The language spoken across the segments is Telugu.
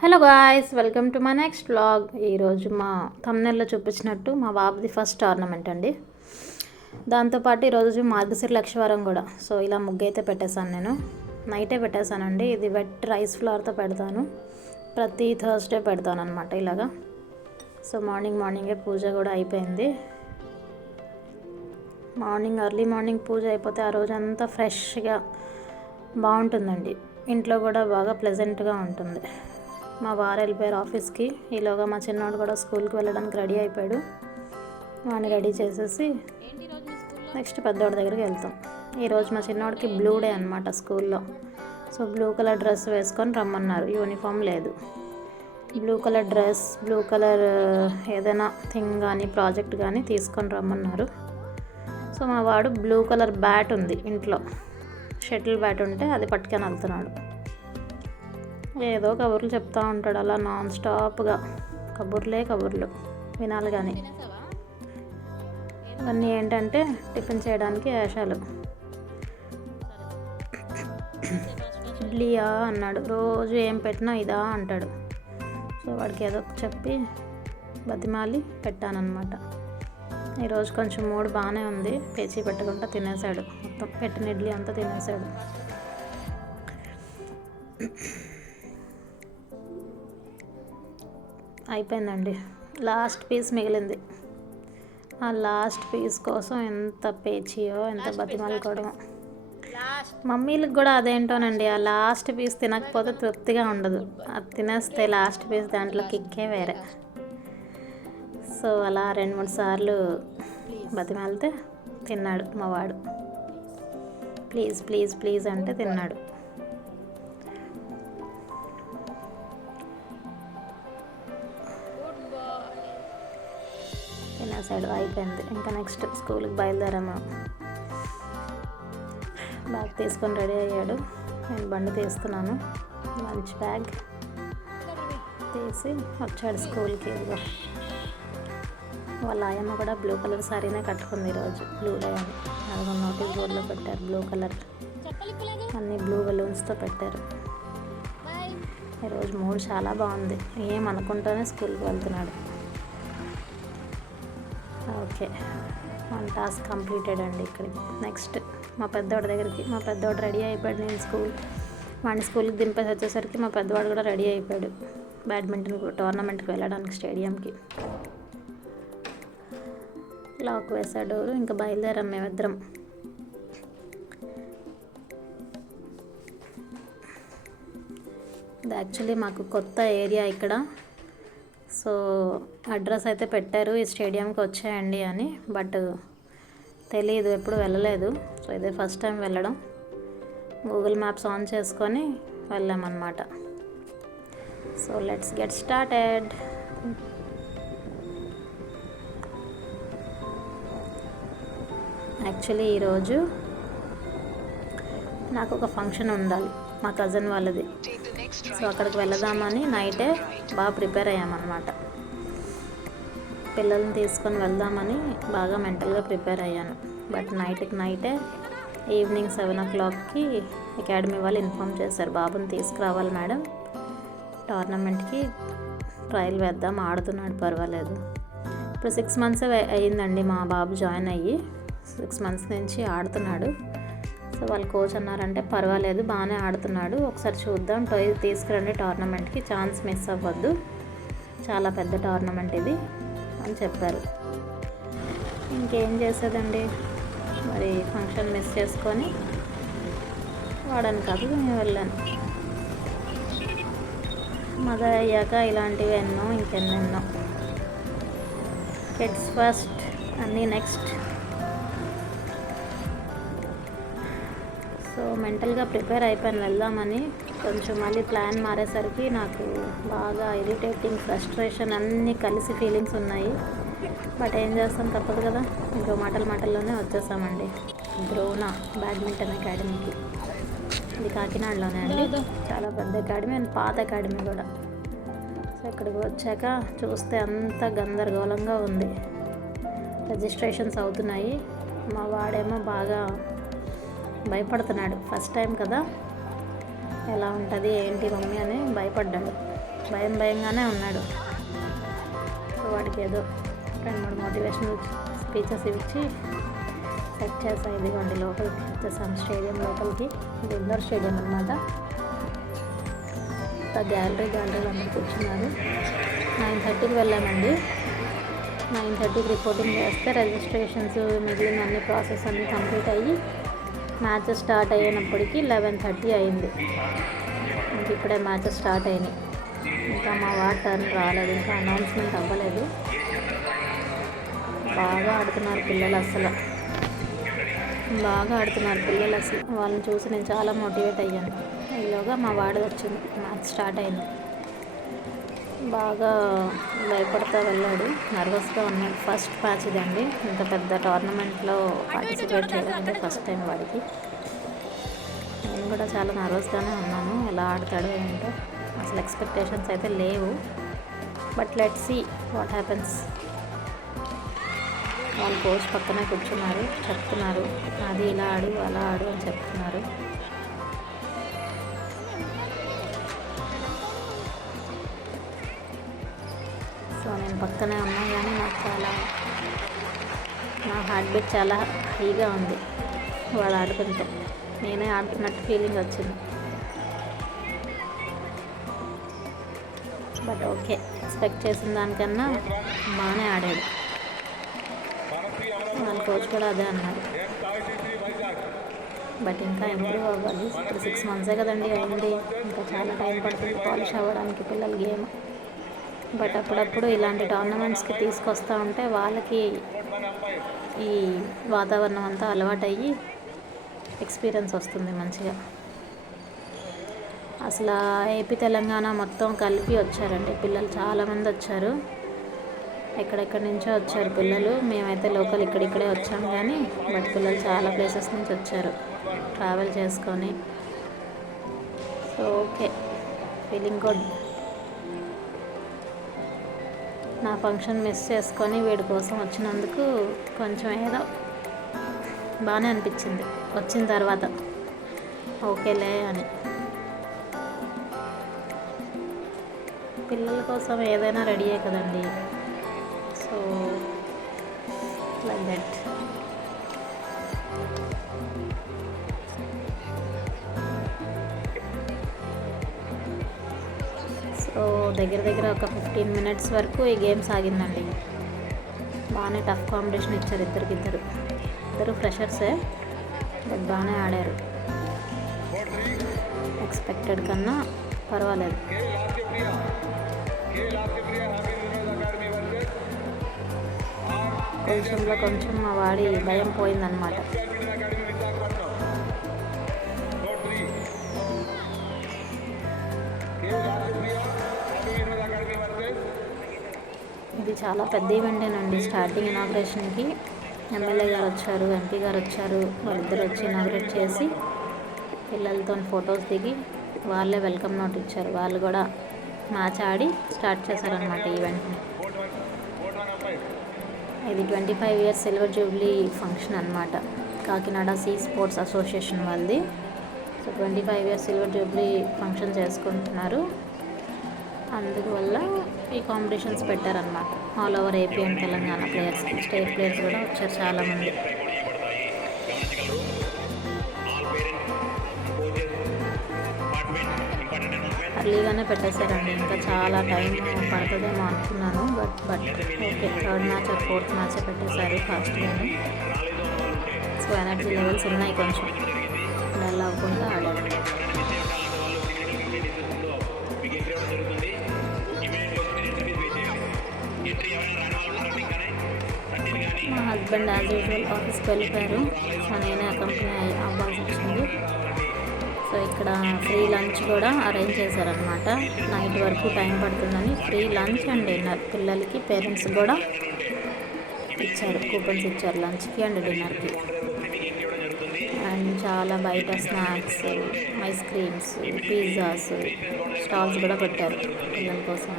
Hello guys, welcome to my next vlog. ఈరోజు మా థంబ్నెయిల్లో చూపించినట్టు మా బాబుది ఫస్ట్ టోర్నమెంట్ అండి. దాంతోపాటు ఈరోజు మార్గశిర లక్షవారం కూడా. సో ఇలా ముగ్గు అయితే పెట్టేశాను, నేను నైటే పెట్టేశానండి. ఇది వెట్ రైస్ ఫ్లవర్తో పెడతాను, ప్రతి థర్స్డే పెడతాను అనమాట ఇలాగా. సో మార్నింగే పూజ కూడా అయిపోయింది. ఎర్లీ మార్నింగ్ పూజ అయిపోతే ఆ రోజంతా ఫ్రెష్గా బాగుంటుందండి. ఇంట్లో కూడా బాగా ప్లెజెంట్గా ఉంటుంది. మా వారు వెళ్ళిపోయారు ఆఫీస్కి. ఈలోగా మా చిన్నోడు కూడా స్కూల్కి వెళ్ళడానికి రెడీ అయిపోయాడు. వాడిని రెడీ చేసేసి నెక్స్ట్ పెద్దోడి దగ్గరికి వెళ్తాం. ఈరోజు మా చిన్నోడికి బ్లూ డే అనమాట స్కూల్లో. సో బ్లూ కలర్ డ్రెస్ వేసుకొని రమ్మన్నారు, యూనిఫామ్ లేదు. Blue colour dress, blue colour ఏదైనా థింగ్ కానీ ప్రాజెక్ట్ కానీ తీసుకొని రమ్మన్నారు. సో మా వాడు బ్లూ కలర్ బ్యాట్ ఉంది ఇంట్లో, షటిల్ బ్యాట్ ఉంటే అది పట్టుకొని వెళ్తున్నాడు. ఏదో కబుర్లు చెప్తూ ఉంటాడు అలా నాన్ స్టాప్గా. కబుర్లు వినాలి. కానీ ఇవన్నీ ఏంటంటే టిఫిన్ చేయడానికి వేషాలు. ఇడ్లీయా అన్నాడు, రోజు ఏం పెట్టినా ఇదా అంటాడు. సో వాడికి ఏదో చెప్పి బతిమాలి పెట్టానన్నమాట. ఈరోజు కొంచెం మూడు బాగానే ఉంది, పేచీ పెట్టకుండా తినేసాడు. మొత్తం పెట్టిన ఇడ్లీ అంతా తినేసాడు. అయిపోయిందండి, లాస్ట్ పీస్ మిగిలింది. ఆ లాస్ట్ పీస్ కోసం ఎంత పేచియో, ఎంత బతిమాలుకోవడమో. మమ్మీలకు కూడా అదేంటోనండి, ఆ లాస్ట్ పీస్ తినకపోతే తృప్తిగా ఉండదు. అది తినేస్తే లాస్ట్ పీస్ దాంట్లో కిక్కే వేరే. సో అలా 2-3 సార్లు బతిమాలితే తిన్నాడు మా వాడు. ప్లీజ్ అంటే తిన్నాడు. తినేసాడు, అయిపోయింది. ఇంకా నెక్స్ట్ స్కూల్కి బయలుదేరాము. బ్యాగ్ తీసుకొని రెడీ అయ్యాడు. నేను బండి తీస్తున్నాను, లంచ్ బ్యాగ్ తీసి వచ్చాడు స్కూల్కి. వాళ్ళ ఆయమ్మ కూడా బ్లూ కలర్ శారీనే కట్టుకుంది ఈరోజు, బ్లూ డే అని. అది నోటీస్ బోర్డులో పెట్టారు, బ్లూ కలర్ అన్నీ బ్లూ బెలూన్స్తో పెట్టారు. ఈరోజు మూడు చాలా బాగుంది, ఏమనుకుంటూనే స్కూల్కి వెళ్తున్నాడు. ఓకే, 1 టాస్క్ కంప్లీటెడ్ అండి. ఇక్కడికి నెక్స్ట్ మా పెద్దోడి దగ్గరికి. మా పెద్దోడు రెడీ అయిపోయాడు. నేను వాడిని స్కూల్కి దింపేసి వచ్చేసరికి మా పెద్దవాడు కూడా రెడీ అయిపోయాడు బ్యాడ్మింటన్ టోర్నమెంట్కి వెళ్ళడానికి స్టేడియంకి. లాక్ వేసాడు, ఇంకా బయలుదేరాం మేమిద్దరం. ఇది యాక్చువల్లీ మాకు కొత్త ఏరియా ఇక్కడ. సో అడ్రస్ అయితే పెట్టారు, ఈ స్టేడియంకి వచ్చేయండి అని. బట్ తెలీదు, ఎప్పుడు వెళ్ళలేదు. సో ఇదే ఫస్ట్ టైం వెళ్ళడం. గూగుల్ మ్యాప్స్ ఆన్ చేసుకొని వెళ్ళామన్నమాట. So let's get started. Actually ఈరోజు నాకు ఒక ఫంక్షన్ ఉండాలి, మా కజిన్ వాళ్ళది. సో అక్కడికి వెళదామని నైటే బాగా ప్రిపేర్ అయ్యామన్నమాట. పిల్లల్ని తీసుకొని వెళ్దామని బాగా మెంటల్గా ప్రిపేర్ అయ్యాను. బట్ నైటే ఈవినింగ్ 7 o'clockకి అకాడమీ వాళ్ళు ఇన్ఫామ్ చేశారు, బాబుని తీసుకురావాలి మేడం, టోర్నమెంట్కి ట్రయల్ వేద్దాం, ఆడుతున్నాడు పర్వాలేదు. ఇప్పుడు 6 months అయ్యిందండి మా బాబు జాయిన్ అయ్యి. 6 months నుంచి ఆడుతున్నాడు. సో వాళ్ళ కోచ్ అన్నారంటే పర్వాలేదు, బాగానే ఆడుతున్నాడు, ఒకసారి చూద్దాం, తీసుకురండి టోర్నమెంట్కి, ఛాన్స్ మిస్ అవ్వద్దు, చాలా పెద్ద టోర్నమెంట్ ఇది అని చెప్పారు. ఇంకేం చేసేదండి, మరి ఫంక్షన్ మిస్ చేసుకొని వాడని కాదు నేను వెళ్ళాను. మదర్ అయ్యాక ఇలాంటివి ఎన్నో, ఇంకెన్నెన్నో. కిడ్స్ ఫస్ట్ అన్నీ నెక్స్ట్. సో మెంటల్గా ప్రిపేర్ అయిపోయాను వెళ్దామని. కొంచెం మళ్ళీ ప్లాన్ మారేసరికి నాకు బాగా ఇరిటేటింగ్, ఫ్రస్ట్రేషన్ అన్నీ కలిసి ఫీలింగ్స్ ఉన్నాయి. బట్ ఏం చేస్తాం, తప్పదు కదా. ఇంకో మాటల్లోనే వచ్చేసామండి ద్రోణ బ్యాడ్మింటన్ అకాడమీకి. ఇది కాకినాడలోనే అండి, చాలా పెద్ద అకాడమీ అండ్ పాత అకాడమీ కూడా. సో ఇక్కడికి వచ్చాక చూస్తే అంత గందరగోళంగా ఉంది. రిజిస్ట్రేషన్స్ అవుతున్నాయి. మా వాడేమో బాగా భయపడుతున్నాడు, ఫస్ట్ టైం కదా, ఎలా ఉంటుంది ఏంటి మమ్మీ అని భయపడ్డాడు. భయంగానే ఉన్నాడు. సో వాడికి ఏదో 2-3 మోటివేషనల్ స్పీచెస్ ఇచ్చి సెట్ చేసాం. ఇదిగోండి లోపలికి వచ్చేసాం, స్టేడియం లోపలికి. ఇది ఇండోర్ స్టేడియం అనమాట. గ్యాలరీలో అందరూ కూర్చున్నారు. 9:30కి వెళ్ళామండి. 9:30కి రిపోర్టింగ్ చేస్తే రిజిస్ట్రేషన్స్ మిగిలిన అన్ని ప్రాసెస్ అన్నీ కంప్లీట్ అయ్యి మ్యాచెస్ స్టార్ట్ అయ్యేటప్పటికి 11:30 అయింది. ఇంక ఇప్పుడే మ్యాచెస్ స్టార్ట్ అయినాయి. ఇంకా మా వార్డ్ టర్న్ రాలేదు, ఇంకా అనౌన్స్మెంట్ అవ్వలేదు. బాగా ఆడుతున్నారు పిల్లలు అసలు. వాళ్ళని చూసి నేను చాలా మోటివేట్ అయ్యాను. ఈలోగా మా వాడిది వచ్చింది, మ్యాచ్ స్టార్ట్ అయింది. బాగా భయపడతా వెళ్ళాడు, నర్వస్గా ఉన్నాడు. ఫస్ట్ మ్యాచ్ ఇదండి, ఇంత పెద్ద టోర్నమెంట్లో పార్టిసిపేట్ చేయడం ఫస్ట్ టైం వాడికి. నేను కూడా చాలా నర్వస్గానే ఉన్నాను, ఎలా ఆడతాడో ఏంటో. అసలు ఎక్స్పెక్టేషన్స్ అయితే లేవు, but let's see what happens. వాళ్ళ కోచ్ పక్కనే కూర్చున్నారు, చెప్తున్నారు అది ఇలా ఆడు అలా ఆడు అని చెప్తున్నారు. సో నేను పక్కనే ఉన్నా కానీ నా హార్ట్ బీట్ చాలా హైగా ఉంది. వాళ్ళు ఆడుతుంటే నేనే ఆడుతున్నట్టు ఫీలింగ్ వచ్చింది. బట్ ఓకే, ఎక్స్పెక్ట్ చేసిన దానికన్నా బాగానే ఆడాడు. వాళ్ళ కోచ్ కూడా అదే అన్నారు. బట్ ఇంకా ఇంప్రూవ్ అవ్వాలి. ఇప్పుడు 6 months కదండి అయింది, ఇంకా చాలా టైం పడుతుంది పాలిష్ అవ్వడానికి పిల్లల గేమ్. బట్ అప్పుడప్పుడు ఇలాంటి టోర్నమెంట్స్కి తీసుకొస్తూ ఉంటే వాళ్ళకి ఈ వాతావరణం అంతా అలవాటయ్యి ఎక్స్పీరియన్స్ వస్తుంది మంచిగా. అసలు ఏపీ తెలంగాణ మొత్తం కలిపి వచ్చారండి పిల్లలు, చాలామంది వచ్చారు. ఎక్కడెక్కడి నుంచో వచ్చారు పిల్లలు. మేమైతే లోకల్ ఇక్కడిక్కడే వచ్చాం కానీ బట్ పిల్లలు చాలా ప్లేసెస్ నుంచి వచ్చారు ట్రావెల్ చేసుకొని. So okay, feeling good. నా ఫంక్షన్ మిస్ చేసుకొని వీడి కోసం వచ్చినందుకు కొంచెం ఏదో బాగానే అనిపించింది వచ్చిన తర్వాత, ఓకేలే అని. పిల్లల కోసం ఏదైనా రెడీయే కదండి. So like that. సో దగ్గర ఒక 15 minutes వరకు ఈ గేమ్ సాగిందండి. బాగానే టఫ్ కాంపిటీషన్ ఇచ్చారు ఇద్దరు ఫ్రెషర్సే, బట్ బాగానే ఆడారు. ఎక్స్పెక్టెడ్ కన్నా పర్వాలేదు. కొంచెం మా వాడి భయం పోయిందనమాట. ఇది చాలా పెద్ద ఈవెంటేనండి. స్టార్టింగ్ ఇనాగ్రేషన్కి ఎమ్మెల్యే గారు వచ్చారు, ఎంపీ గారు వచ్చారు. వాళ్ళిద్దరు వచ్చి ఇనాగ్రేట్ చేసి పిల్లలతో ఫొటోస్ దిగి వాళ్ళే వెల్కమ్ నోట్ ఇచ్చారు. వాళ్ళు కూడా మ్యాచ్ ఆడి స్టార్ట్ చేశారనమాట ఈవెంట్ని. ఇది 25 years సిల్వర్ జూబ్లీ ఫంక్షన్ అనమాట, కాకినాడ సీ స్పోర్ట్స్ అసోసియేషన్ వాళ్ళది. So 25 years silver jubilee function చేసుకుంటున్నారు. అందువల్ల ఈ కాంపిటీషన్స్ పెట్టారనమాట. All over AP and Telangana ప్లేయర్స్కి, స్టేట్ ప్లేయర్స్ కూడా వచ్చారు చాలామంది. అర్లీగానే పెట్టేశారండి, ఇంకా చాలా టైం పడుతుందేమో అనుకున్నాను. But okay, 3rd match or 4th match పెట్టేశారు ఫాస్ట్గానే. సో ఎనర్జీ లెవెల్స్ ఉన్నాయి, కొంచెం డల్ అవ్వకుండా ఆడారు. మా హస్బెండ్ యాజ్ యూజువల్ ఆఫీస్కి వెళ్ళిపోయారు. సో నేనే కంపెనీ అవ్వాల్సి వచ్చింది. సో ఇక్కడ ఫ్రీ లంచ్ కూడా అరేంజ్ చేశారనమాట. నైట్ వరకు టైం పడుతుందని ఫ్రీ లంచ్ అండ్ డిన్నర్ పిల్లలకి, పేరెంట్స్కి కూడా ఇచ్చారు. కూపన్స్ ఇచ్చారు లంచ్కి అండ్ డిన్నర్కి. అండ్ చాలా బయట snacks, ice creams, pizzas stalls కూడా పెట్టారు పిల్లల కోసం.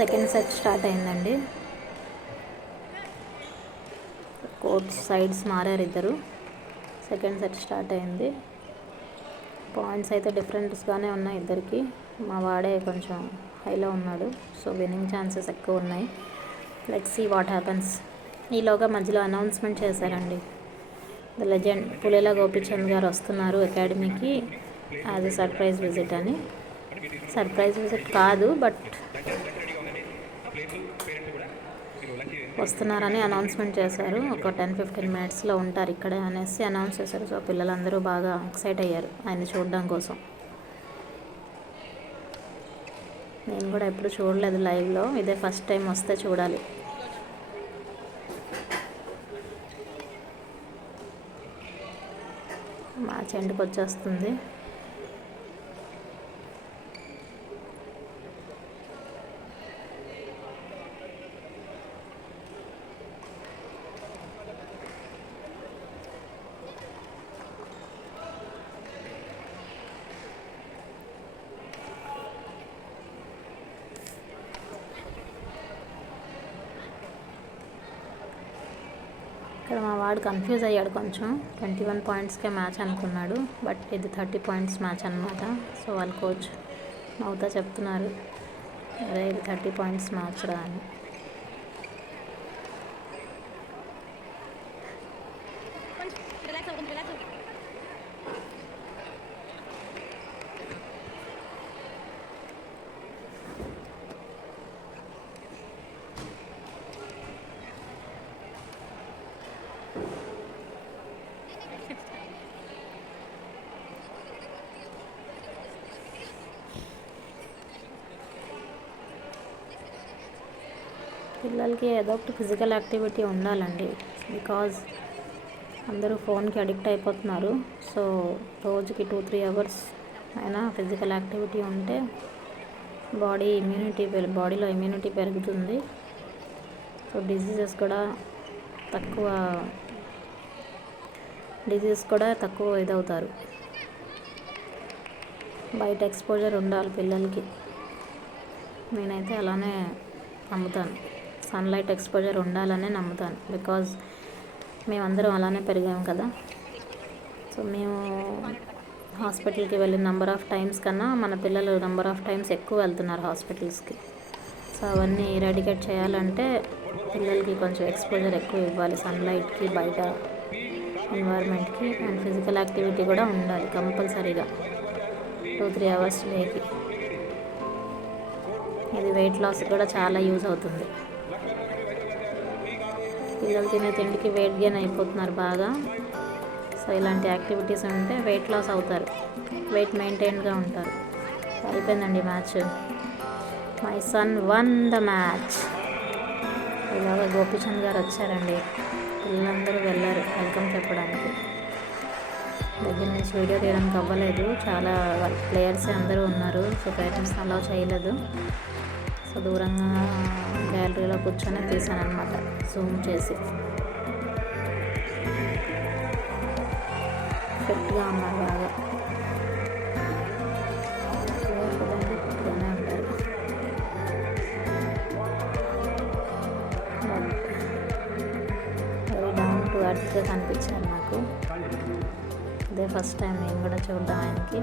సెకండ్ సెట్ స్టార్ట్ అయిందండి. కోర్ట్ సైడ్స్ మారారు ఇద్దరు. సెకండ్ సెట్ స్టార్ట్ అయింది. పాయింట్స్ అయితే డిఫరెంట్స్గానే ఉన్నాయి ఇద్దరికి. మా వాడే కొంచెం హైలో ఉన్నాడు, సో విన్నింగ్ ఛాన్సెస్ ఎక్కువ ఉన్నాయి. Let's see what happens. ఈలోగా మధ్యలో అనౌన్స్మెంట్ చేశారండి, ద లెజెండ్ పులేల గోపిచంద్ గారు వస్తున్నారు అకాడమీకి యాజ్ ఎ సర్ప్రైజ్ విజిట్ అని. సర్ప్రైజ్ విజిట్ కాదు, బట్ వస్తున్నారని అనౌన్స్మెంట్ చేశారు. ఒక 10-15 మినిట్స్లో ఉంటారు ఇక్కడే అనేసి అనౌన్స్ చేశారు. సో పిల్లలందరూ బాగా ఎక్సైట్ అయ్యారు ఆయన్ని చూడడం కోసం. నేను కూడా ఎప్పుడు చూడలేదు లైవ్లో, ఇదే ఫస్ట్ టైం వస్తే చూడాలి. మ్యాచ్ ఎండ్కి వచ్చేస్తుంది. ఇక్కడ మా వాడు కన్ఫ్యూజ్ అయ్యాడు కొంచెం. 21 పాయింట్స్కే మ్యాచ్ అనుకున్నాడు, బట్ ఇది 30 పాయింట్స్ మ్యాచ్ అనమాట. సో వాళ్ళ కోచ్ నవ్వుతా చెప్తున్నారు, అదే ఇది 30 పాయింట్స్ మ్యాచ్ రా అని. పిల్లలకి ఏదో ఒకటి ఫిజికల్ యాక్టివిటీ ఉండాలండి, బికాజ్ అందరూ ఫోన్కి అడిక్ట్ అయిపోతున్నారు. సో రోజుకి 2-3 అవర్స్ అయినా ఫిజికల్ యాక్టివిటీ ఉంటే బాడీలో ఇమ్యూనిటీ పెరుగుతుంది. సో డిసీజెస్ కూడా తక్కువ ఇదవుతారు. బయట ఎక్స్పోజర్ ఉండాలి పిల్లలకి. నేనైతే అలానే నమ్ముతాను, సన్లైట్ ఎక్స్పోజర్ ఉండాలనే నమ్ముతాను. బికాజ్ మేమందరం అలానే పెరిగాము కదా. సో మేము హాస్పిటల్కి వెళ్ళిన నెంబర్ ఆఫ్ టైమ్స్ కన్నా మన పిల్లలు నెంబర్ ఆఫ్ టైమ్స్ ఎక్కువ వెళ్తున్నారు హాస్పిటల్స్కి. సో అవన్నీ ఎరాడికేట్ చేయాలంటే పిల్లలకి కొంచెం ఎక్స్పోజర్ ఎక్కువ ఇవ్వాలి, సన్లైట్కి, బయట ఎన్వైర్న్మెంట్కి. అండ్ ఫిజికల్ యాక్టివిటీ కూడా ఉండాలి కంపల్సరీగా 2-3 అవర్స్ డేకి. ఇది వెయిట్ లాస్ కూడా చాలా యూజ్ అవుతుంది. పిల్లలు తినే తిండికి వెయిట్ గెయిన్ అయిపోతున్నారు బాగా. సో ఇలాంటి యాక్టివిటీస్ ఉంటే వెయిట్ లాస్ అవుతారు, వెయిట్ మెయింటైన్గా ఉంటారు. అయిపోయిందండి match. My son one the match. ఇలాగ గోపిచంద్ గారు వచ్చారండి, పిల్లలందరూ వెళ్ళారు వెల్కమ్ చెప్పడానికి. దగ్గర నుంచి వీడియో తీయడానికి అవ్వలేదు, చాలా ప్లేయర్సే అందరూ ఉన్నారు. సో పేరెంట్స్ అలౌ చేయలేదు. సో దూరంగా గ్యాలరీలో కూర్చొని తీసాను అనమాట, జూమ్ చేసి. ఫిట్గా ఉన్నారు బాగా, ఫిట్గానే ఉంటారు. వెరీ డౌన్ టు ఎర్త్గా కనిపించారు నాకు. ఇదే ఫస్ట్ టైం నేను కూడా చూడడం ఆయనకి.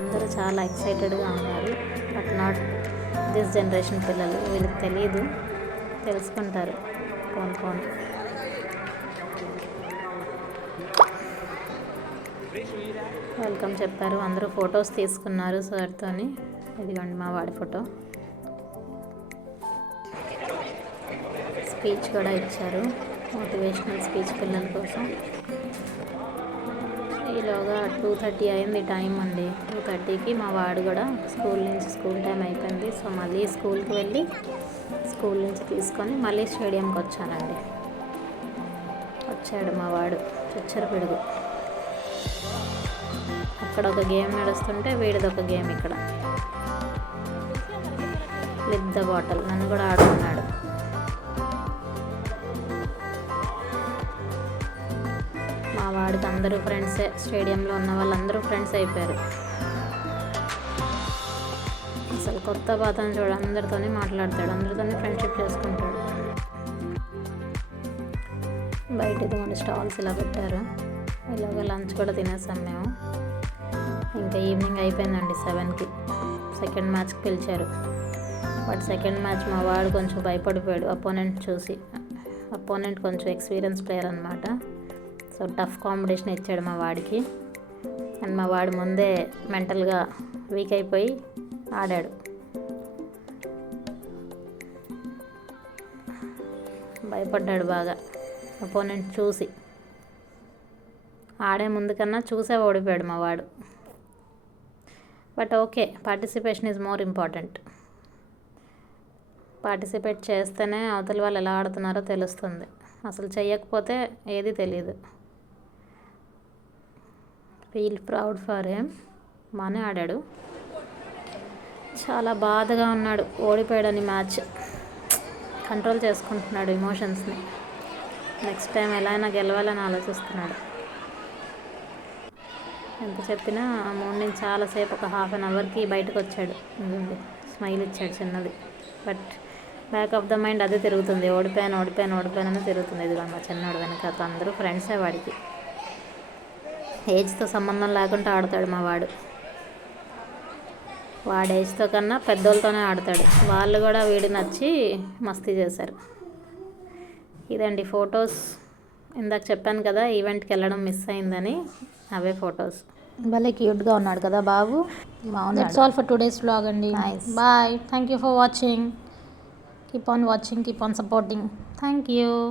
అందరూ చాలా ఎక్సైటెడ్గా ఉన్నారు, బట్ నాట్ దిస్ జనరేషన్ పిల్లలు. వీళ్ళకి తెలియదు, తెలుసుకుంటారు పోను. వెల్కమ్ చెప్పారు, అందరూ ఫొటోస్ తీసుకున్నారు సార్తోని. ఇదిగోండి మా వాడి ఫోటో. స్పీచ్ కూడా ఇచ్చారు, మోటివేషనల్ స్పీచ్ పిల్లల కోసం. ఈలోగా 2:30 అయింది టైం అండి. 2:30కి మా వాడు కూడా స్కూల్ టైం అయిపోయింది. సో మళ్ళీ స్కూల్కి వెళ్ళి స్కూల్ నుంచి తీసుకొని మళ్ళీ స్టేడియంకి వచ్చానండి. వచ్చాడు మా వాడు చిచ్చర పిడుగు. అక్కడ ఒక గేమ్ నడుస్తుంటే వీడిది ఒక గేమ్ ఇక్కడ. లిప్ ద బాటిల్ నన్ను కూడా ఆడుకున్నాడు. మా వాడికి అందరూ ఫ్రెండ్సే, స్టేడియంలో ఉన్న వాళ్ళందరూ ఫ్రెండ్స్ అయిపోయారు. అసలు కొత్త పాతని చూడు అందరితోనే మాట్లాడతాడు, అందరితోనే ఫ్రెండ్షిప్ చేసుకుంటాడు. బయట ఇదిగోండి స్టాల్స్ ఇలా పెట్టారు. ఇలాగ లంచ్ కూడా తినేసాం మేము. ఇంకా ఈవినింగ్ అయిపోయిందండి 7కి. సెకండ్ మ్యాచ్కి పిలిచారు. బట్ సెకండ్ మ్యాచ్ మా వాడు కొంచెం భయపడిపోయాడు అపోనెంట్ చూసి. అపోనెంట్ కొంచెం ఎక్స్పీరియన్స్ ప్లేయర్ అనమాట. సో టఫ్ కాంపిటీషన్ ఇచ్చాడు మా వాడికి. అండ్ మా వాడు ముందే మెంటల్గా వీక్ అయిపోయి ఆడాడు. భయపడ్డాడు బాగా అపోనెంట్ చూసి. ఆడే ముందు కన్నా చూసే ఓడిపోయాడు మా వాడు. But okay, participation is more important. Participate చేస్తేనే అవతల వాళ్ళు ఎలా ఆడుతున్నారో తెలుస్తుంది. అసలు చెయ్యకపోతే ఏది తెలియదు. Feel proud for him. బాగానే ఆడాడు. చాలా బాధగా ఉన్నాడు ఓడిపోయాడని. మ్యాచ్ కంట్రోల్ చేసుకుంటున్నాడు ఎమోషన్స్ని. నెక్స్ట్ టైం ఎలా అయినా గెలవాలని ఆలోచిస్తున్నాడు. ఎంత చెప్పినా మూడు నుంచి చాలాసేపు ఒక హాఫ్ అన్ అవర్కి బయటకు వచ్చాడు. స్మైల్ ఇచ్చాడు చిన్నది. But back of the mind అదే తిరుగుతుంది, ఓడిపోయాను అని తిరుగుతుంది. ఇదిగో మా చిన్నోడు వెనక అందరూ ఫ్రెండ్సే వాడికి. ఏజ్తో సంబంధం లేకుండా ఆడతాడు మా వాడు. వాడి ఏజ్తో కన్నా పెద్దోళ్ళతోనే ఆడతాడు. వాళ్ళు కూడా వీడి నచ్చి మస్తీ చేశారు. ఇదండి ఫొటోస్. ఇందాక చెప్పాను కదా ఈవెంట్కి వెళ్ళడం మిస్ అయిందని, అవే ఫొటోస్. భలే క్యూట్గా ఉన్నాడు కదా బాబు. బాగుంది. That's all for today's vlog అండి. Bye. Thank you for watching. Keep on watching, keep on supporting. Thank you.